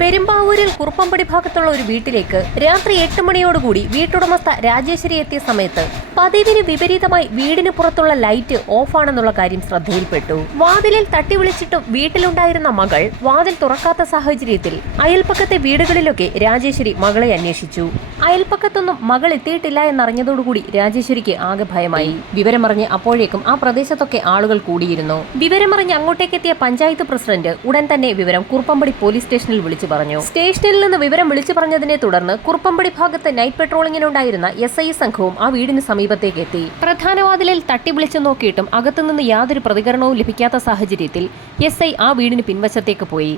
പെരുമ്പാവൂരിൽ കുറുപ്പമ്പടി ഭാഗത്തുള്ള ഒരു വീട്ടിലേക്ക് രാത്രി 8 മണിയോടുകൂടി വീട്ടുടമസ്ഥ രാജേശ്വരി എത്തിയ സമയത്ത് പതിവിന് വിപരീതമായി വീടിന് പുറത്തുള്ള ലൈറ്റ് ഓഫാണെന്നുള്ള കാര്യം ശ്രദ്ധയിൽപ്പെട്ടു. വാതിലിൽ തട്ടി വിളിച്ചിട്ടും വീട്ടിലുണ്ടായിരുന്ന മകൾ വാതിൽ തുറക്കാത്ത സാഹചര്യത്തിൽ അയൽപ്പക്കത്തെ വീടുകളിലൊക്കെ രാജേശ്വരി മകളെ അന്വേഷിച്ചു. അയൽപ്പക്കത്തൊന്നും മകൾ എത്തിയിട്ടില്ല എന്നറിഞ്ഞതോടുകൂടി രാജേശ്വരിക്ക് ആകെ ഭയമായി. വിവരമറിഞ്ഞ് അപ്പോഴേക്കും ആ പ്രദേശത്തൊക്കെ ആളുകൾ കൂടിയിരുന്നു. വിവരമറിഞ്ഞ് അങ്ങോട്ടേക്കെത്തിയ പഞ്ചായത്ത് പ്രസിഡന്റ് ഉടൻ തന്നെ വിവരം കുറുപ്പമ്പടി പോലീസ് സ്റ്റേഷനിൽ വിളിച്ചു പറഞ്ഞു. സ്റ്റേഷനിൽ നിന്ന് വിവരം വിളിച്ചു പറഞ്ഞതിനെ തുടർന്ന് കുറുപ്പമ്പടി ഭാഗത്ത് നൈറ്റ് പെട്രോളിങ്ങിനുണ്ടായിരുന്ന SI സംഘവും ആ വീടിന് സമീപത്തേക്ക് എത്തി. പ്രധാന വാതിലിൽ തട്ടി വിളിച്ചു നോക്കിയിട്ടും അകത്തുനിന്ന് യാതൊരു പ്രതികരണവും ലഭിക്കാത്ത സാഹചര്യത്തിൽ SI ആ വീടിന് പിൻവശത്തേക്ക് പോയി.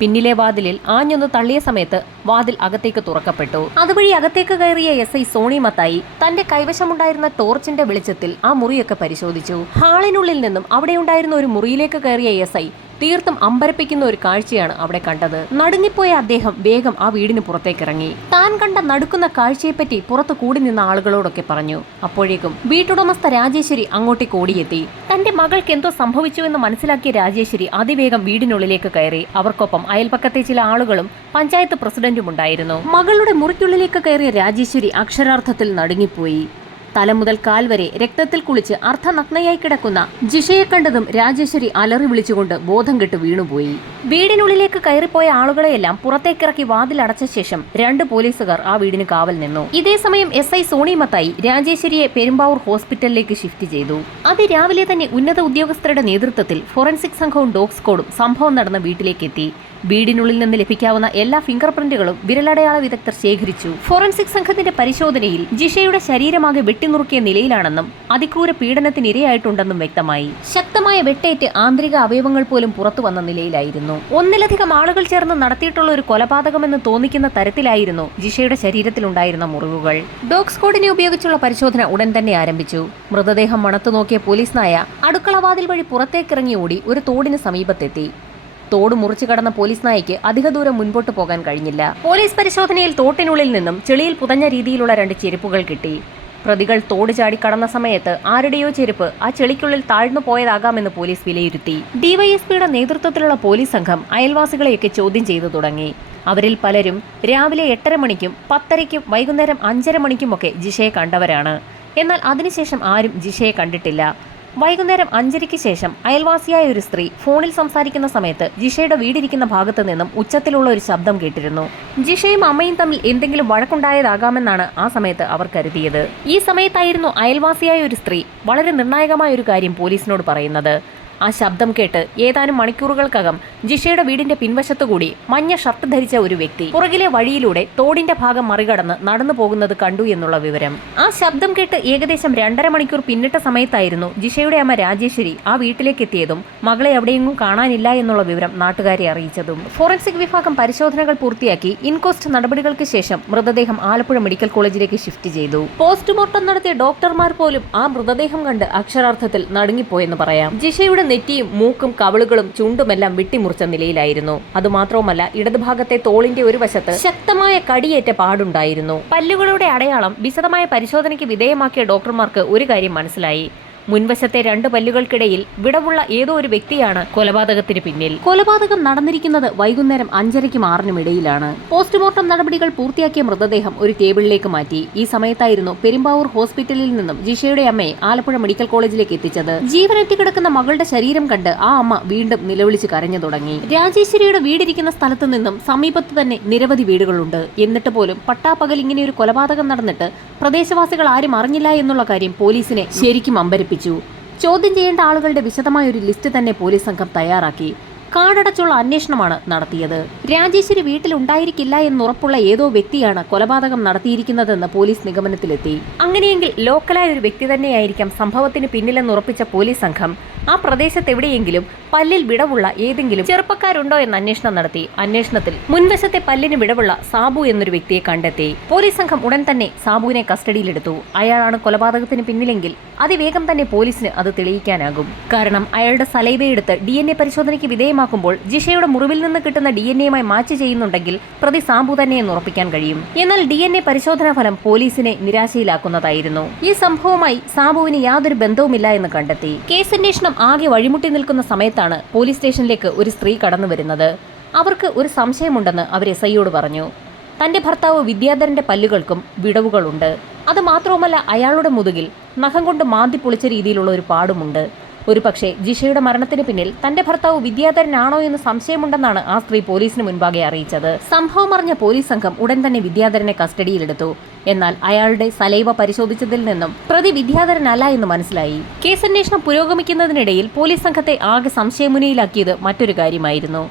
പിന്നിലെ വാതിലിൽ ആഞ്ഞൊന്ന് തള്ളിയ സമയത്ത് വാതിൽ അകത്തേക്ക് തുറക്കപ്പെട്ടു. അതുവഴി അകത്തേക്ക് കയറിയ SI സോണി മത്തായി തന്റെ കൈവശമുണ്ടായിരുന്ന ടോർച്ചിന്റെ വെളിച്ചത്തിൽ ആ മുറിയൊക്കെ പരിശോധിച്ചു. ഹാളിനുള്ളിൽ നിന്നും അവിടെയുണ്ടായിരുന്ന ഒരു മുറിയിലേക്ക് കയറിയ SI തീർത്തും അമ്പരപ്പിക്കുന്ന ഒരു കാഴ്ചയാണ് അവിടെ കണ്ടത്. നടുങ്ങിപ്പോയ അദ്ദേഹം വേഗം ആ വീടിന് പുറത്തേക്കിറങ്ങി. താൻ കണ്ട നടുക്കുന്ന കാഴ്ചയെപ്പറ്റി പുറത്തു കൂടി നിന്ന ആളുകളോടൊക്കെ പറഞ്ഞു. അപ്പോഴേക്കും വീട്ടുടമസ്ഥ രാജേശ്വരി അങ്ങോട്ടേക്ക് ഓടിയെത്തി. തന്റെ മകൾക്ക് എന്തോ സംഭവിച്ചുവെന്ന് മനസ്സിലാക്കിയ രാജേശ്വരി അതിവേഗം വീടിനുള്ളിലേക്ക് കയറി. അവർക്കൊപ്പം അയൽപ്പക്കത്തെ ചില ആളുകളും പഞ്ചായത്ത് പ്രസിഡന്റും ഉണ്ടായിരുന്നു. മകളുടെ മുറിക്കുള്ളിലേക്ക് കയറിയ രാജേശ്വരി അക്ഷരാർത്ഥത്തിൽ നടുങ്ങിപ്പോയി. തല മുതൽ കാൽ വരെ രക്തത്തിൽ കുളിച്ച് അർദ്ധനഗ്നയായി കിടക്കുന്ന ജിഷയെ കണ്ടതും രാജേശ്വരി അലറി വിളിച്ചുകൊണ്ട് ബോധം കെട്ട് വീണുപോയി. വീടിനുള്ളിലേക്ക് കയറിപ്പോയ ആളുകളെയെല്ലാം പുറത്തേക്കിറക്കി വാതിലടച്ച ശേഷം 2 പോലീസുകാർ ആ വീടിന് കാവൽ നിന്നു. ഇതേസമയം SI സോണി മത്തായി രാജേശ്വരിയെ പെരുമ്പാവൂർ ഹോസ്പിറ്റലിലേക്ക് ഷിഫ്റ്റ് ചെയ്തു. അതിരാവിലെ തന്നെ ഉന്നത ഉദ്യോഗസ്ഥരുടെ നേതൃത്വത്തിൽ ഫോറൻസിക് സംഘവും ഡോഗ് സ്ക്വാഡും സംഭവം നടന്ന വീട്ടിലേക്ക് എത്തി. വീടിനുള്ളിൽ നിന്ന് ലഭിക്കാവുന്ന എല്ലാ ഫിംഗർ പ്രിന്റുകളും വിരലടയാള വിദഗ്ധർ ശേഖരിച്ചു. ഫോറൻസിക് സംഘത്തിന്റെ പരിശോധനയിൽ ജിഷയുടെ ശരീരമാകെ വെട്ടിനുറുക്കിയ നിലയിലാണെന്നും അതിക്രൂര പീഡനത്തിനിരയായിട്ടുണ്ടെന്നും വ്യക്തമായി. ശക്തമായ വെട്ടേറ്റ് ആന്തരിക അവയവങ്ങൾ പോലും പുറത്തു വന്ന നിലയിലായിരുന്നു. ഒന്നിലധികം ആളുകൾ ചേർന്ന് നടത്തിയിട്ടുള്ള ഒരു കൊലപാതകമെന്ന് തോന്നിക്കുന്ന തരത്തിലായിരുന്നു ജിഷയുടെ ശരീരത്തിലുണ്ടായിരുന്ന മുറിവുകൾ. ഡോഗ് സ്ക്വാഡിനെ ഉപയോഗിച്ചുള്ള പരിശോധന ഉടൻ തന്നെ ആരംഭിച്ചു. മൃതദേഹം മണത്തു നോക്കിയ പോലീസ് നായ അടുക്കളവാതിൽ വഴി പുറത്തേക്കിറങ്ങി ഓടി ഒരു തോടിന് സമീപത്തെത്തി. തോട് മുറിച്ചു കടന്ന പോലീസ് നായയ്ക്ക് അധിക ദൂരം മുൻപോട്ട് പോകാൻ കഴിഞ്ഞില്ല. പോലീസ് പരിശോധനയിൽ തോട്ടിനുള്ളിൽ നിന്നും ചെളിയിൽ പുതഞ്ഞ രീതിയിലുള്ള 2 ചെരുപ്പുകൾ കിട്ടി. പ്രതികൾ തോട് ചാടി കടന്ന സമയത്ത് ആരുടെയോ ചെരുപ്പ് ആ ചെളിക്കുള്ളിൽ താഴ്ന്നു പോയതാകാമെന്ന് പോലീസ് വിലയിരുത്തി. DYSPയുടെ നേതൃത്വത്തിലുള്ള പോലീസ് സംഘം അയൽവാസികളെയൊക്കെ ചോദ്യം ചെയ്തു തുടങ്ങി. അവരിൽ പലരും രാവിലെ 8:30 മണിക്കും 10:30ക്കും വൈകുന്നേരം 5:30 മണിക്കുമൊക്കെ ജിഷയെ കണ്ടവരാണ്. എന്നാൽ അതിനുശേഷം ആരും ജിഷയെ കണ്ടിട്ടില്ല. വൈകുന്നേരം 5:30ക്ക് ശേഷം അയൽവാസിയായ ഒരു സ്ത്രീ ഫോണിൽ സംസാരിക്കുന്ന സമയത്ത് ജിഷയുടെ വീടിരിക്കുന്ന ഭാഗത്തു നിന്നും ഉച്ചത്തിലുള്ള ഒരു ശബ്ദം കേട്ടിരുന്നു. ജിഷയും അമ്മയും തമ്മിൽ എന്തെങ്കിലും വഴക്കുണ്ടായതാകാമെന്നാണ് ആ സമയത്ത് അവർ കരുതിയത്. ഈ സമയത്തായിരുന്നു അയൽവാസിയായ ഒരു സ്ത്രീ വളരെ നിർണായകമായ ഒരു കാര്യം പോലീസിനോട് പറയുന്നത്. ആ ശബ്ദം കേട്ട് ഏതാനും മണിക്കൂറുകൾക്കകം ജിഷയുടെ വീടിന്റെ പിൻവശത്തുകൂടി മഞ്ഞ ഷർട്ട് ധരിച്ച ഒരു വ്യക്തി പുറകിലെ വഴിയിലൂടെ തോടിന്റെ ഭാഗം മറികടന്ന് നടന്നു പോകുന്നത് കണ്ടു എന്നുള്ള വിവരം. ആ ശബ്ദം കേട്ട് ഏകദേശം 2.5 മണിക്കൂർ പിന്നിട്ട സമയത്തായിരുന്നു ജിഷയുടെ അമ്മ രാജേശ്വരി ആ വീട്ടിലേക്ക് എത്തിയതും മകളെ എവിടെയെങ്ങും കാണാനില്ല എന്നുള്ള വിവരം നാട്ടുകാരെ അറിയിച്ചതും. ഫോറൻസിക് വിഭാഗം പരിശോധനകൾ പൂർത്തിയാക്കി ഇൻക്വസ്റ്റ് നടപടികൾക്ക് ശേഷം മൃതദേഹം ആലപ്പുഴ മെഡിക്കൽ കോളേജിലേക്ക് ഷിഫ്റ്റ് ചെയ്തു. പോസ്റ്റ്മോർട്ടം നടത്തിയ ഡോക്ടർമാർ പോലും ആ മൃതദേഹം കണ്ട് അക്ഷരാർത്ഥത്തിൽ നടുങ്ങിപ്പോയെന്ന് പറയാം. ജിഷയുടെ നെറ്റിയും മൂക്കും കവിളുകളും ചുണ്ടുമെല്ലാം വെട്ടിമുറിച്ച നിലയിലായിരുന്നു. അതുമാത്രവുമല്ല, ഇടതുഭാഗത്തെ തോളിന്റെ ഒരു വശത്ത് ശക്തമായ കടിയേറ്റ പാടുണ്ടായിരുന്നു. പല്ലുകളുടെ അടയാളം വിശദമായ പരിശോധനയ്ക്ക് വിധേയമാക്കിയ ഡോക്ടർമാർക്ക് ഒരു കാര്യം മനസ്സിലായി. മുൻവശത്തെ 2 പല്ലുകൾക്കിടയിൽ വിടവുള്ള ഏതോ ഒരു വ്യക്തിയാണ് കൊലപാതകത്തിന് പിന്നിൽ. കൊലപാതകം നടന്നിരിക്കുന്നത് വൈകുന്നേരം 5:30ക്കും 6:00നും ഇടയിലാണ്. പോസ്റ്റ്മോർട്ടം നടപടികൾ പൂർത്തിയാക്കിയ മൃതദേഹം ഒരു ടേബിളിലേക്ക് മാറ്റി. ഈ സമയത്തായിരുന്നു പെരുമ്പാവൂർ ഹോസ്പിറ്റലിൽ നിന്നും ജിഷയുടെ അമ്മയെ ആലപ്പുഴ മെഡിക്കൽ കോളേജിലേക്ക് എത്തിച്ചത്. ജീവനെത്തി കിടക്കുന്ന മകളുടെ ശരീരം കണ്ട് ആ അമ്മ വീണ്ടും നിലവിളിച്ച് കരഞ്ഞു തുടങ്ങി. രാജേശ്വരിയുടെ വീടിരിക്കുന്ന സ്ഥലത്തു നിന്നും സമീപത്ത് തന്നെ നിരവധി വീടുകളുണ്ട്. എന്നിട്ട് പോലും പട്ടാപ്പകൽ ഇങ്ങനെ ഒരു കൊലപാതകം നടന്നിട്ട് പ്രദേശവാസികൾ ആരും അറിഞ്ഞില്ല എന്നുള്ള കാര്യം പോലീസിനെ ശരിക്കും അമ്പരപ്പിച്ചു. ചോദ്യം ചെയ്യേണ്ട ആളുകളുടെ വിശദമായ ഒരു ലിസ്റ്റ് തന്നെ പോലീസ് സംഘം തയ്യാറാക്കി കാടടച്ചുള്ള അന്വേഷണമാണ് നടത്തിയത്. രാജേശ്വരി വീട്ടിലുണ്ടായിരിക്കില്ല എന്നുറപ്പുള്ള ഏതോ വ്യക്തിയാണ് കൊലപാതകം നടത്തിയിരിക്കുന്നതെന്ന് പോലീസ് നിഗമനത്തിലെത്തി. അങ്ങനെയെങ്കിൽ ലോക്കലായ ഒരു വ്യക്തി തന്നെയായിരിക്കാം സംഭവത്തിന് പിന്നിലെന്നുറപ്പിച്ച പോലീസ് സംഘം ആ പ്രദേശത്ത് എവിടെയെങ്കിലും പല്ലിൽ വിടവുള്ള ഏതെങ്കിലും ചെറുപ്പക്കാരുണ്ടോ എന്ന് അന്വേഷണം നടത്തി. അന്വേഷണത്തിൽ മുൻവശത്തെ പല്ലിന് വിടവുള്ള സാബു എന്നൊരു വ്യക്തിയെ കണ്ടെത്തി. പോലീസ് സംഘം ഉടൻ തന്നെ സാബുവിനെ കസ്റ്റഡിയിലെടുത്തു. അയാളാണ് കൊലപാതകത്തിന് പിന്നിലെങ്കിൽ അതിവേഗം തന്നെ പോലീസിന് അത് തെളിയിക്കാനാകും. കാരണം അയാളുടെ സലൈവയെടുത്ത് DNA പരിശോധനയ്ക്ക് വിധേയമാക്കുമ്പോൾ ജിഷയുടെ മുറിവിൽ നിന്ന് കിട്ടുന്ന DNA മാച്ച് ചെയ്യുന്നുണ്ടെങ്കിൽ പ്രതി സാബു തന്നെ എന്ന് ഉറപ്പിക്കാൻ കഴിയും. എന്നാൽ DNA പരിശോധനാ ഫലം പോലീസിനെ നിരാശയിലാക്കുന്നതായിരുന്നു. ഈ സംഭവവുമായി സാബുവിന് യാതൊരു ബന്ധവുമില്ല എന്ന് കണ്ടെത്തി. കേസന്വേഷണം ആകെ വഴിമുട്ടി നിൽക്കുന്ന സമയത്താണ് പോലീസ് സ്റ്റേഷനിലേക്ക് ഒരു സ്ത്രീ കടന്നു വരുന്നത്. അവർക്ക് ഒരു സംശയമുണ്ടെന്ന് അവർ SIയോട് പറഞ്ഞു. തന്റെ ഭർത്താവ് വിദ്യാധരന്റെ പല്ലുകൾക്കും വിടവുകളുണ്ട്. അത് മാത്രവുമല്ല, അയാളുടെ മുതുകിൽ നഖം കൊണ്ട് മാന്തി പൊളിച്ച രീതിയിലുള്ള ഒരു പാടുമുണ്ട്. ഒരുപക്ഷെ ജിഷയുടെ മരണത്തിന് പിന്നിൽ തന്റെ ഭർത്താവ് വിദ്യാധരനാണോ എന്ന് സംശയമുണ്ടെന്നാണ് ആ സ്ത്രീ പോലീസിന് മുൻപാകെ അറിയിച്ചത്. സംഭവം അറിഞ്ഞ പോലീസ് സംഘം ഉടൻ തന്നെ വിദ്യാധരനെ കസ്റ്റഡിയിലെടുത്തു. എന്നാൽ അയാളുടെ സലൈവ പരിശോധിച്ചതിൽ നിന്നും പ്രതി വിദ്യാധരനല്ല എന്ന് മനസ്സിലായി. കേസന്വേഷണം പുരോഗമിക്കുന്നതിനിടയിൽ പോലീസ് സംഘത്തെ ആകെ സംശയമുനയിലാക്കിയത് മറ്റൊരു കാര്യമായിരുന്നു.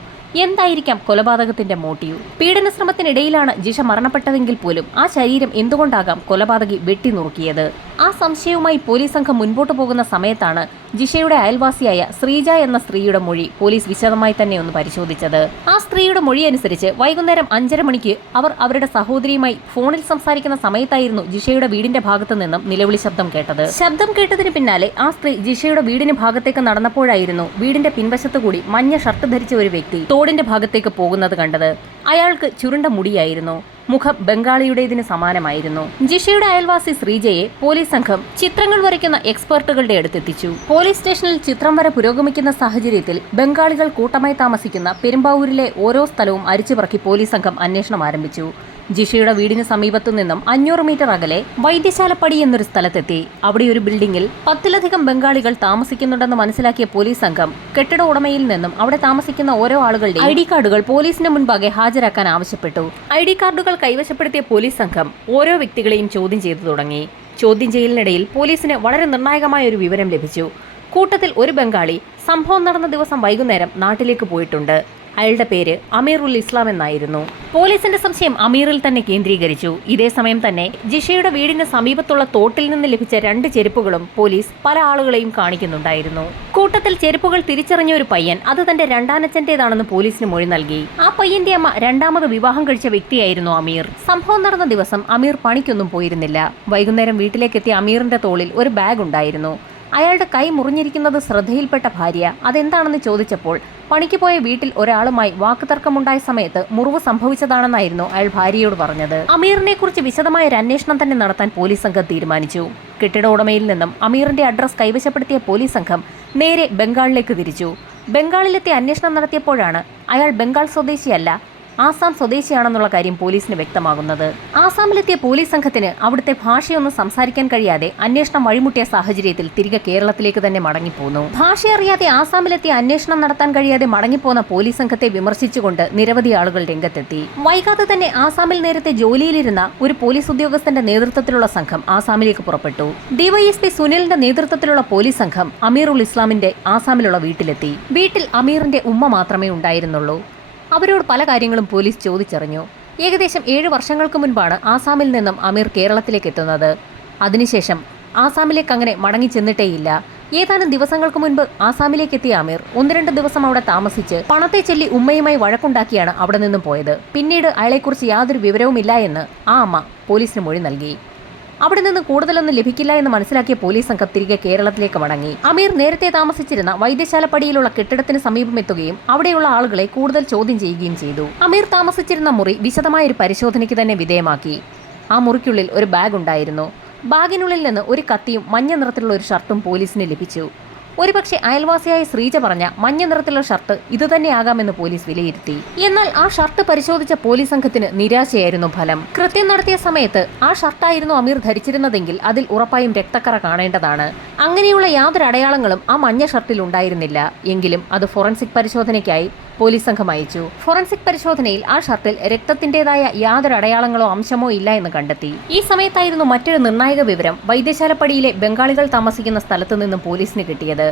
എന്തായിരിക്കാം കൊലപാതകത്തിന്റെ മോട്ടീവ്? പീഡന ശ്രമത്തിനിടയിലാണ് ജിഷ മരണപ്പെട്ടതെങ്കിൽ പോലും ആ ശരീരം എന്തുകൊണ്ടാകാം കൊലപാതകി വെട്ടിനുറുക്കിയത്? ആ സംശയവുമായി പോലീസ് സംഘം മുൻപോട്ട് പോകുന്ന സമയത്താണ് ജിഷയുടെ അയൽവാസിയായ ശ്രീജ എന്ന സ്ത്രീയുടെ മൊഴി പോലീസ് വിശദമായി തന്നെ ഒന്ന് പരിശോധിച്ചത്. ആ സ്ത്രീയുടെ മൊഴി അനുസരിച്ച് വൈകുന്നേരം 5:30 മണിക്ക് അവർ അവരുടെ സഹോദരിയുമായി ഫോണിൽ സംസാരിക്കുന്ന സമയത്തായിരുന്നു ജിഷയുടെ വീടിന്റെ ഭാഗത്തു നിന്നും നിലവിളി ശബ്ദം കേട്ടത്. ശബ്ദം കേട്ടതിന് പിന്നാലെ ആ സ്ത്രീ ജിഷയുടെ വീടിന് ഭാഗത്തേക്ക് നടന്നപ്പോഴായിരുന്നു വീടിന്റെ പിൻവശത്തു കൂടി മഞ്ഞ ഷർട്ട് ധരിച്ച ഒരു വ്യക്തി തോടിന്റെ ഭാഗത്തേക്ക് പോകുന്നത് കണ്ടത്. അയാൾക്ക് ചുരുണ്ട മുടിയായിരുന്നു. മുഖം ബംഗാളിയുടേതിന് സമാനമായിരുന്നു. ജിഷയുടെ അയൽവാസി ശ്രീജയെ പോലീസ് സംഘം ചിത്രങ്ങൾ വരയ്ക്കുന്ന എക്സ്പെർട്ടുകളുടെ അടുത്തെത്തിച്ചു. പോലീസ് സ്റ്റേഷനിൽ ചിത്രം വര പുരോഗമിക്കുന്ന സാഹചര്യത്തിൽ ബംഗാളികൾ കൂട്ടമായി താമസിക്കുന്ന പെരുമ്പാവൂരിലെ ഓരോ സ്ഥലവും അരിച്ചുപറക്കി പോലീസ് സംഘം അന്വേഷണം ആരംഭിച്ചു. ജിഷയുടെ വീടിന് സമീപത്തു നിന്നും 500 മീറ്റർ അകലെ വൈദ്യശാലപ്പടി എന്നൊരു സ്ഥലത്തെത്തി. അവിടെ ഒരു ബിൽഡിംഗിൽ 10-ലധികം ബംഗാളികൾ താമസിക്കുന്നുണ്ടെന്ന് മനസ്സിലാക്കിയ പോലീസ് സംഘം കെട്ടിട ഉടമയിൽ നിന്നും അവിടെ താമസിക്കുന്ന ഓരോ ആളുകളുടെ ID കാർഡുകൾ പോലീസിന് മുൻപാകെ ഹാജരാക്കാൻ ആവശ്യപ്പെട്ടു. ID കാർഡുകൾ കൈവശപ്പെടുത്തിയ പോലീസ് സംഘം ഓരോ വ്യക്തികളെയും ചോദ്യം ചെയ്തു തുടങ്ങി. ചോദ്യം ചെയ്യലിനിടയിൽ പോലീസിന് വളരെ നിർണായകമായ ഒരു വിവരം ലഭിച്ചു. കൂട്ടത്തിൽ ഒരു ബംഗാളി സംഭവം നടന്ന ദിവസം വൈകുന്നേരം നാട്ടിലേക്ക് പോയിട്ടുണ്ട്. അയാളുടെ പേര് അമീറുൽ ഇസ്ലാം എന്നായിരുന്നു. പോലീസിന്റെ സംശയം അമീറിൽ തന്നെ കേന്ദ്രീകരിച്ചു. ഇതേ സമയം തന്നെ ജിഷയുടെ വീടിന് സമീപത്തുള്ള തോട്ടിൽ നിന്ന് ലഭിച്ച 2 ചെരുപ്പുകളും പോലീസ് പല ആളുകളെയും കാണിക്കുന്നുണ്ടായിരുന്നു. കൂട്ടത്തിൽ ചെരുപ്പുകൾ തിരിച്ചറിഞ്ഞ ഒരു പയ്യൻ അത് തന്റെ രണ്ടാനച്ഛന്റേതാണെന്ന് പോലീസിന് മൊഴി നൽകി. ആ പയ്യന്റെ അമ്മ 2ാമത് വിവാഹം കഴിച്ച വ്യക്തിയായിരുന്നു അമീർ. സംഭവം നടന്ന ദിവസം അമീർ പണിക്കൊന്നും പോയിരുന്നില്ല. വൈകുന്നേരം വീട്ടിലേക്കെത്തിയ അമീറിന്റെ തോളിൽ ഒരു ബാഗ് ഉണ്ടായിരുന്നു. അയാളുടെ കൈ മുറിഞ്ഞിരിക്കുന്നത് ശ്രദ്ധയിൽപ്പെട്ട ഭാര്യ അതെന്താണെന്ന് ചോദിച്ചപ്പോൾ പണിക്ക് പോയ വീട്ടിൽ ഒരാളുമായി വാക്കുതർക്കമുണ്ടായ സമയത്ത് മുറിവ് സംഭവിച്ചതാണെന്നായിരുന്നു അയാൾ ഭാര്യയോട് പറഞ്ഞത്. അമീറിനെ കുറിച്ച് വിശദമായ ഒരു അന്വേഷണം തന്നെ നടത്താൻ പോലീസ് സംഘം തീരുമാനിച്ചു. കെട്ടിട ഉടമയിൽ നിന്നും അമീറിന്റെ അഡ്രസ് കൈവശപ്പെടുത്തിയ പോലീസ് സംഘം നേരെ ബംഗാളിലേക്ക് തിരിച്ചു. ബംഗാളിലെത്തി അന്വേഷണം നടത്തിയപ്പോഴാണ് അയാൾ ബംഗാൾ സ്വദേശിയല്ല, ആസാം സ്വദേശിയാണെന്നുള്ള കാര്യം പോലീസിന് വ്യക്തമാകുന്നത്. ആസാമിലെത്തിയ പോലീസ് സംഘത്തിന് അവിടുത്തെ ഭാഷയൊന്നും സംസാരിക്കാൻ കഴിയാതെ അന്വേഷണം വഴിമുട്ടിയ സാഹചര്യത്തിൽ തിരികെ കേരളത്തിലേക്ക് തന്നെ മടങ്ങിപ്പോന്നു. ഭാഷ അറിയാതെ ആസാമിലെത്തി അന്വേഷണം നടത്താൻ കഴിയാതെ മടങ്ങിപ്പോന്ന പോലീസ് സംഘത്തെ വിമർശിച്ചുകൊണ്ട് നിരവധി ആളുകൾ രംഗത്തെത്തി. വൈകാതെ തന്നെ ആസാമിൽ നേരത്തെ ജോലിയിലിരുന്ന ഒരു പോലീസ് ഉദ്യോഗസ്ഥന്റെ നേതൃത്വത്തിലുള്ള സംഘം ആസാമിലേക്ക് പുറപ്പെട്ടു. DYSP സുനിലിന്റെ നേതൃത്വത്തിലുള്ള പോലീസ് സംഘം അമീറുൽ ഇസ്ലാമിന്റെ ആസാമിലുള്ള വീട്ടിലെത്തി. വീട്ടിൽ അമീറിന്റെ ഉമ്മ മാത്രമേ ഉണ്ടായിരുന്നുള്ളൂ. അവരോട് പല കാര്യങ്ങളും പോലീസ് ചോദിച്ചറിഞ്ഞു. ഏകദേശം 7 വർഷങ്ങൾക്ക് മുൻപാണ് ആസാമിൽ നിന്നും അമീർ കേരളത്തിലേക്ക് എത്തുന്നത്. അതിനുശേഷം ആസാമിലേക്ക് അങ്ങനെ മടങ്ങി ചെന്നിട്ടേയില്ല. ഏതാനും ദിവസങ്ങൾക്ക് മുൻപ് ആസാമിലേക്ക് എത്തിയ അമീർ 1-2 ദിവസം അവിടെ താമസിച്ച് പണത്തെ ചൊല്ലി ഉമ്മയുമായി വഴക്കുണ്ടാക്കിയാണ് അവിടെ നിന്നും പോയത്. പിന്നീട് അയാളെക്കുറിച്ച് യാതൊരു വിവരവുമില്ല എന്ന് ആ അമ്മ പോലീസിന് മൊഴി നൽകി. അവിടെ നിന്ന് കൂടുതലൊന്നും ലഭിക്കില്ല എന്ന് മനസ്സിലാക്കിയ പോലീസ് സംഘം തിരികെ കേരളത്തിലേക്ക് മടങ്ങി. അമീർ നേരത്തെ താമസിച്ചിരുന്ന വൈദ്യശാലപ്പടിയിലുള്ള കെട്ടിടത്തിന് സമീപമെത്തുകയും അവിടെയുള്ള ആളുകളെ കൂടുതൽ ചോദ്യം ചെയ്യുകയും ചെയ്തു. അമീർ താമസിച്ചിരുന്ന മുറി വിശദമായ ഒരു പരിശോധനയ്ക്ക് തന്നെ വിധേയമാക്കി. ആ മുറിക്കുള്ളിൽ ഒരു ബാഗ് ഉണ്ടായിരുന്നു. ബാഗിനുള്ളിൽ നിന്ന് ഒരു കത്തിയും മഞ്ഞ നിറത്തിലുള്ള ഒരു ഷർട്ടും പോലീസിന് ലഭിച്ചു. ഒരുപക്ഷെ അയൽവാസിയായ ശ്രീജ പറഞ്ഞ മഞ്ഞ നിറത്തിലുള്ള ഷർട്ട് ഇതുതന്നെയാകാമെന്ന് പോലീസ് വിലയിരുത്തി. എന്നാൽ ആ ഷർട്ട് പരിശോധിച്ച പോലീസ് സംഘത്തിന് നിരാശയായിരുന്നു ഫലം. കൃത്യം നടത്തിയ സമയത്ത് ആ ഷർട്ടായിരുന്നു അമീർ ധരിച്ചിരുന്നതെങ്കിൽ അതിൽ ഉറപ്പായും രക്തക്കറ കാണേണ്ടതാണ്. അങ്ങനെയുള്ള യാതൊരു അടയാളങ്ങളും ആ മഞ്ഞ ഷർട്ടിൽ ഉണ്ടായിരുന്നില്ല. എങ്കിലും അത് ഫോറൻസിക് പരിശോധനയ്ക്കായി പോലീസ് സംഘം അയച്ചു. ഫോറൻസിക് പരിശോധനയിൽ ആ ഷർട്ടിൽ രക്തത്തിന്റേതായ യാതൊരു അടയാളങ്ങളോ അംശമോ ഇല്ല എന്ന് കണ്ടെത്തി. ഈ സമയത്തായിരുന്നു മറ്റൊരു നിർണായക വിവരം വൈദ്യശാലപ്പടിയിലെ ബംഗാളികൾ താമസിക്കുന്ന സ്ഥലത്തു നിന്നും പോലീസിന് കിട്ടിയത്.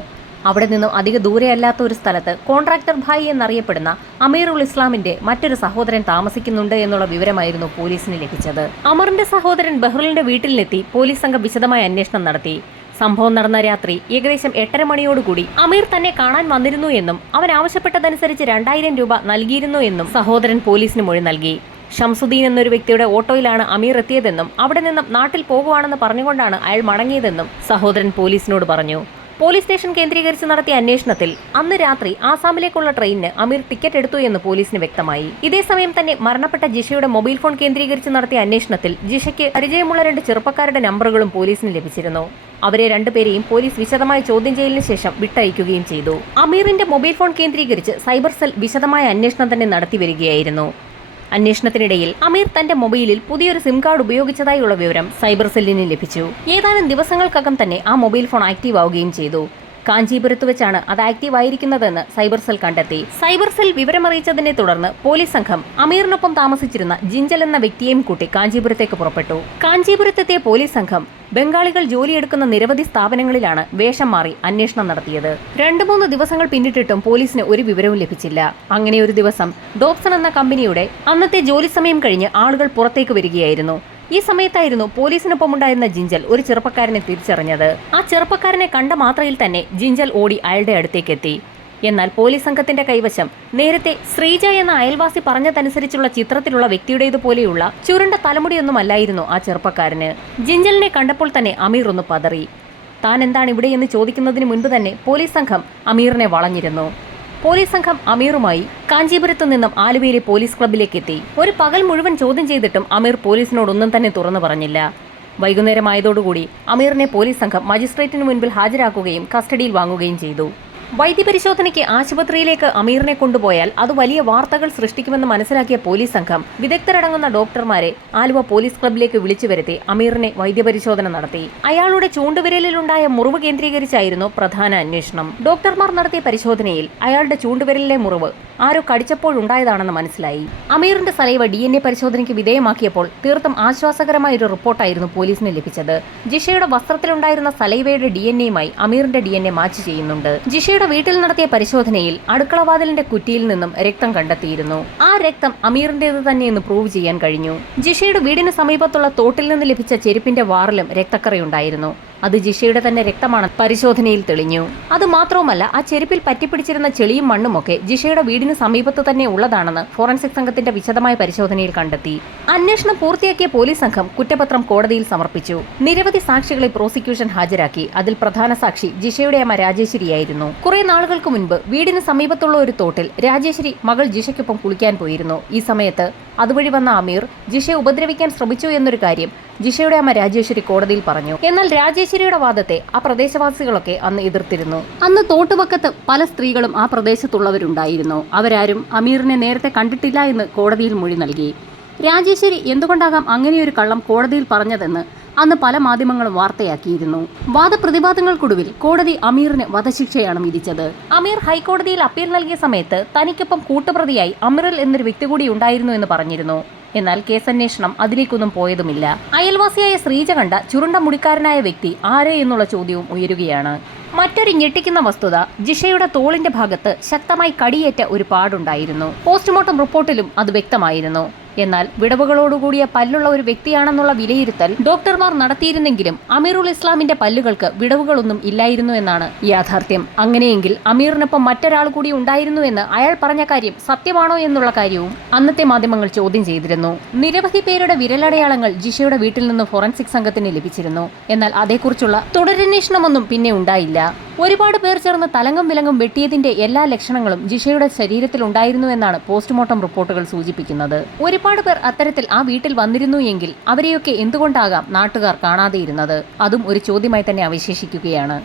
അവിടെ നിന്നും അധിക ദൂരെയല്ലാത്ത ഒരു സ്ഥലത്ത് കോൺട്രാക്ടർ ഭായി എന്നറിയപ്പെടുന്ന അമീറുൽ ഇസ്ലാമിന്റെ മറ്റൊരു സഹോദരൻ താമസിക്കുന്നുണ്ട് എന്നുള്ള വിവരമായിരുന്നു പോലീസിന് ലഭിച്ചത്. അമറിന്റെ സഹോദരൻ ബഹ്റിന്റെ വീട്ടിലെത്തി പോലീസ് സംഘം വിശദമായ അന്വേഷണം നടത്തി. സംഭവം നടന്ന രാത്രി ഏകദേശം 8:30 മണിയോടുകൂടി അമീർ തന്നെ കാണാൻ വന്നിരുന്നു എന്നും അവൻ ആവശ്യപ്പെട്ടതനുസരിച്ച് 2000 രൂപ നൽകിയിരുന്നു എന്നും സഹോദരൻ പോലീസിന് മൊഴി നൽകി. ഷംസുദ്ദീൻ എന്നൊരു വ്യക്തിയുടെ ഓട്ടോയിലാണ് അമീർ എത്തിയതെന്നും അവിടെ നിന്നും നാട്ടിൽ പോകുവാണെന്ന് പറഞ്ഞുകൊണ്ടാണ് അയാൾ മടങ്ങിയതെന്നും സഹോദരൻ പോലീസിനോട് പറഞ്ഞു. പോലീസ് സ്റ്റേഷൻ കേന്ദ്രീകരിച്ച് നടത്തിയ അന്വേഷണത്തിൽ അന്ന് രാത്രി ആസാമിലേക്കുള്ള ട്രെയിനിന് അമീർ ടിക്കറ്റ് എടുത്തു എന്ന് പോലീസിന് വ്യക്തമായി. ഇതേസമയം തന്നെ മരണപ്പെട്ട ജിഷയുടെ മൊബൈൽ ഫോൺ കേന്ദ്രീകരിച്ച് നടത്തിയ അന്വേഷണത്തിൽ ജിഷയ്ക്ക് പരിചയമുള്ള 2 ചെറുപ്പക്കാരുടെ നമ്പറുകളും പോലീസിന് ലഭിച്ചിരുന്നു. അവരെ 2 പേരെയും പോലീസ് വിശദമായ ചോദ്യം ചെയ്യലിന് ശേഷം വിട്ടയക്കുകയും ചെയ്തു. അമീറിന്റെ മൊബൈൽ ഫോൺ കേന്ദ്രീകരിച്ച് സൈബർ സെൽ വിശദമായ അന്വേഷണം തന്നെ നടത്തി വരികയായിരുന്നു. അന്വേഷണത്തിനിടയിൽ അമീർ തന്റെ മൊബൈലിൽ പുതിയൊരു സിം കാർഡ് ഉപയോഗിച്ചതായുള്ള വിവരം സൈബർ സെല്ലിന് ലഭിച്ചു. ഏതാനും ദിവസങ്ങൾക്കകം തന്നെ ആ മൊബൈൽ ഫോൺ ആക്റ്റീവ് ആവുകയും ചെയ്തു. കാഞ്ചീപുരത്ത് വെച്ചാണ് അത് ആക്റ്റീവ് ആയിരിക്കുന്നതെന്ന് സൈബർ സെൽ കണ്ടെത്തി. സൈബർ സെൽ വിവരമറിയിച്ചതിനെ തുടർന്ന് പോലീസ് സംഘം അമീറിനൊപ്പം താമസിച്ചിരുന്ന ജിഞ്ചൽ എന്ന വ്യക്തിയെയും കൂട്ടി കാഞ്ചീപുരത്തേക്ക് പുറപ്പെട്ടു. കാഞ്ചീപുരത്തെത്തിയ പോലീസ് സംഘം ബംഗാളികൾ ജോലിയെടുക്കുന്ന നിരവധി സ്ഥാപനങ്ങളിലാണ് വേഷം മാറി അന്വേഷണം നടത്തിയത്. 2-3 ദിവസങ്ങൾ പിന്നിട്ടിട്ടും പോലീസിന് ഒരു വിവരവും ലഭിച്ചില്ല. അങ്ങനെ ഒരു ദിവസം ഡോബ്സൺ എന്ന കമ്പനിയുടെ അന്നത്തെ ജോലി സമയം കഴിഞ്ഞ് ആളുകൾ പുറത്തേക്ക് വരികയായിരുന്നു. ഈ സമയത്തായിരുന്നു പോലീസിനൊപ്പമുണ്ടായിരുന്ന ജിഞ്ചൽ ഒരു ചെറുപ്പക്കാരനെ തിരിച്ചറിഞ്ഞത്. ആ ചെറുപ്പക്കാരനെ കണ്ട മാത്രയിൽ തന്നെ ജിഞ്ചൽ ഓടി അയാളുടെ അടുത്തേക്കെത്തി. എന്നാൽ പോലീസ് സംഘത്തിന്റെ കൈവശം നേരത്തെ ശ്രീജ എന്ന അയൽവാസി പറഞ്ഞതനുസരിച്ചുള്ള ചിത്രത്തിലുള്ള വ്യക്തിയുടേതുപോലെയുള്ള ചുരുണ്ട തലമുടിയൊന്നുമല്ലായിരുന്നു ആ ചെറുപ്പക്കാരന്. ജിഞ്ചലിനെ കണ്ടപ്പോൾ തന്നെ അമീർ ഒന്ന് പതറി. താൻ എന്താണ് ഇവിടെയെന്ന് ചോദിക്കുന്നതിന് മുൻപ് തന്നെ പോലീസ് സംഘം അമീറിനെ വളഞ്ഞിരുന്നു. പോലീസ് സംഘം അമീറുമായി കാഞ്ചീപുരത്തു നിന്നും ആലുവയിലെ പോലീസ് ക്ലബിലേക്ക് എത്തി. ഒരു പകൽ മുഴുവൻ ചോദ്യം ചെയ്തിട്ടും അമീർ പോലീസിനോടൊന്നും തന്നെ തുറന്നു പറഞ്ഞില്ല. വൈകുന്നേരമായതോടുകൂടി അമീറിനെ പോലീസ് സംഘം മജിസ്ട്രേറ്റിന് മുൻപിൽ ഹാജരാക്കുകയും കസ്റ്റഡിയിൽ വാങ്ങുകയും ചെയ്തു. വൈദ്യപരിശോധനയ്ക്ക് ആശുപത്രിയിലേക്ക് അമീറിനെ കൊണ്ടുപോയാൽ അത് വലിയ വാർത്തകൾ സൃഷ്ടിക്കുമെന്ന് മനസ്സിലാക്കിയ പോലീസ് സംഘം വിദഗ്ധരടങ്ങുന്ന ഡോക്ടർമാരെ ആലുവ പോലീസ് ക്ലബിലേക്ക് വിളിച്ചു വരുത്തി അമീറിനെ വൈദ്യപരിശോധന നടത്തി. അയാളുടെ ചൂണ്ടുവിരലിലുണ്ടായ മുറിവ് കേന്ദ്രീകരിച്ചായിരുന്നു പ്രധാന അന്വേഷണം. ഡോക്ടർമാർ നടത്തിയ പരിശോധനയിൽ അയാളുടെ ചൂണ്ടുവിരലിലെ മുറിവ് ആരോ കടിച്ചപ്പോഴുണ്ടായതാണെന്ന് മനസ്സിലായി. അമീറിന്റെ സലൈവ DNA പരിശോധനയ്ക്ക് വിധേയമാക്കിയപ്പോൾ തീർത്തും ആശ്വാസകരമായ ഒരു റിപ്പോർട്ടായിരുന്നു പോലീസിന് ലഭിച്ചത്. ജിഷയുടെ വസ്ത്രത്തിലുണ്ടായിരുന്ന സലൈവയുടെ DNAയുമായി അമീറിന്റെ DNA മാച്ച് ചെയ്യുന്നുണ്ട്. ജിഷയുടെ വീട്ടിൽ നടത്തിയ പരിശോധനയിൽ അടുക്കളവാതിലിന്റെ കുറ്റിയിൽ നിന്നും രക്തം കണ്ടെത്തിയിരുന്നു. ആ രക്തം അമീറിന്റേത് തന്നെയെന്ന് പ്രൂവ് ചെയ്യാൻ കഴിഞ്ഞു. ജിഷയുടെ വീടിന് സമീപത്തുള്ള തോട്ടിൽ നിന്ന് ലഭിച്ച ചെരുപ്പിന്റെ വാറിലും രക്തക്കറയുണ്ടായിരുന്നു. അത് ജിഷയുടെ തന്നെ രക്തമാണ് പരിശോധനയിൽ തെളിഞ്ഞു. അത് മാത്രവുമല്ല, ആ ചെരുപ്പിൽ പറ്റിപ്പിടിച്ചിരുന്ന ചെളിയും മണ്ണുമൊക്കെ ജിഷയുടെ വീടിന് സമീപത്ത് തന്നെ ഉള്ളതാണെന്ന് ഫോറൻസിക് സംഘത്തിന്റെ വിശദമായ പരിശോധനയിൽ കണ്ടെത്തി. അന്വേഷണം പൂർത്തിയാക്കിയ പോലീസ് സംഘം കുറ്റപത്രം കോടതിയിൽ സമർപ്പിച്ചു. നിരവധി സാക്ഷികളെ പ്രോസിക്യൂഷൻ ഹാജരാക്കി. അതിൽ പ്രധാന സാക്ഷി ജിഷയുടെ അമ്മ രാജേശ്വരിയായിരുന്നു. കുറെ നാളുകൾക്ക് മുൻപ് വീടിന് സമീപത്തുള്ള ഒരു തോട്ടിൽ രാജേശ്വരി മകൾ ജിഷയ്ക്കൊപ്പം കുളിക്കാൻ പോയിരുന്നു. ഈ സമയത്ത് അതുവഴി വന്ന അമീർ ജിഷയെ ഉപദ്രവിക്കാൻ ശ്രമിച്ചു എന്നൊരു കാര്യം ജിഷയുടെ അമ്മ രാജേശ്വരി കോടതിയിൽ പറഞ്ഞു. എന്നാൽ രാജേശ്വരിയുടെ വാദത്തെ ആ പ്രദേശവാസികളൊക്കെ അന്ന് എതിർത്തിരുന്നു. അന്ന് തോട്ടുവക്കത്ത് പല സ്ത്രീകളും ആ പ്രദേശത്തുള്ളവരുണ്ടായിരുന്നു. അവരാരും അമീറിനെ നേരത്തെ കണ്ടിട്ടില്ല എന്ന് കോടതിയിൽ മൊഴി നൽകി. രാജേശ്വരി എന്തുകൊണ്ടാകാം അങ്ങനെയൊരു കള്ളം കോടതിയിൽ പറഞ്ഞതെന്ന് അന്ന് പല മാധ്യമങ്ങളും വാർത്തയാക്കിയിരുന്നു. വാദപ്രതിവാദങ്ങൾക്കൊടുവിൽ കോടതി അമീറിന് വധശിക്ഷയാണ് വിധിച്ചത്. അമീർ ഹൈക്കോടതിയിൽ അപ്പീൽ നൽകിയ സമയത്ത് തനിക്കൊപ്പം കൂട്ടുപ്രതിയായി അമീറിൽ എന്നൊരു വ്യക്തി കൂടി ഉണ്ടായിരുന്നു എന്ന് പറഞ്ഞിരുന്നു. എന്നാൽ കേസന്വേഷണം അതിലേക്കൊന്നും പോയതുമില്ല. അയൽവാസിയായ ശ്രീജ കണ്ട ചുരുണ്ട മുടിക്കാരനായ വ്യക്തി ആര് എന്നുള്ള ചോദ്യവും ഉയരുകയാണ്. മറ്റൊരു ഞെട്ടിക്കുന്ന വസ്തുത, ജിഷയുടെ തോളിന്റെ ഭാഗത്ത് ശക്തമായി കടിയേറ്റ ഒരു പാടുണ്ടായിരുന്നു. പോസ്റ്റ്മോർട്ടം റിപ്പോർട്ടിലും അത് വ്യക്തമായിരുന്നു. എന്നാൽ വിടവുകളോടുകൂടിയ പല്ലുള്ള ഒരു വ്യക്തിയാണെന്നുള്ള വിലയിരുത്തൽ ഡോക്ടർമാർ നടത്തിയിരുന്നെങ്കിലും അമീറുൽ ഇസ്ലാമിന്റെ പല്ലുകൾക്ക് വിടവുകളൊന്നും ഇല്ലായിരുന്നു എന്നാണ് യാഥാർത്ഥ്യം. അങ്ങനെയെങ്കിൽ അമീറിനൊപ്പം മറ്റൊരാൾ കൂടി ഉണ്ടായിരുന്നു എന്ന് അയാൾ പറഞ്ഞ കാര്യം സത്യമാണോ എന്നുള്ള കാര്യവും അന്നത്തെ മാധ്യമങ്ങൾ ചോദ്യം ചെയ്തിരുന്നു. നിരവധി പേരുടെ വിരലടയാളങ്ങൾ ജിഷയുടെ വീട്ടിൽ നിന്ന് ഫോറൻസിക് സംഘത്തിന് ലഭിച്ചിരുന്നു. എന്നാൽ അതേക്കുറിച്ചുള്ള തുടരന്വേഷണമൊന്നും പിന്നെ ഉണ്ടായില്ല. ഒരുപാട് പേർ ചേർന്ന് തലങ്ങും വിലങ്ങും വെട്ടിയതിന്റെ എല്ലാ ലക്ഷണങ്ങളും ജിഷയുടെ ശരീരത്തിൽ ഉണ്ടായിരുന്നു എന്നാണ് പോസ്റ്റ്മോർട്ടം റിപ്പോർട്ടുകൾ സൂചിപ്പിക്കുന്നത്. ഒരുപാട് പേർ അത്തരത്തിൽ ആ വീട്ടിൽ വന്നിരുന്നു എങ്കിൽ അവരെയൊക്കെ എന്തുകൊണ്ടാകാം നാട്ടുകാർ കാണാതെയിരുന്നത്? അതും ഒരു ചോദ്യമായി തന്നെ അവശേഷിക്കുകയാണ്.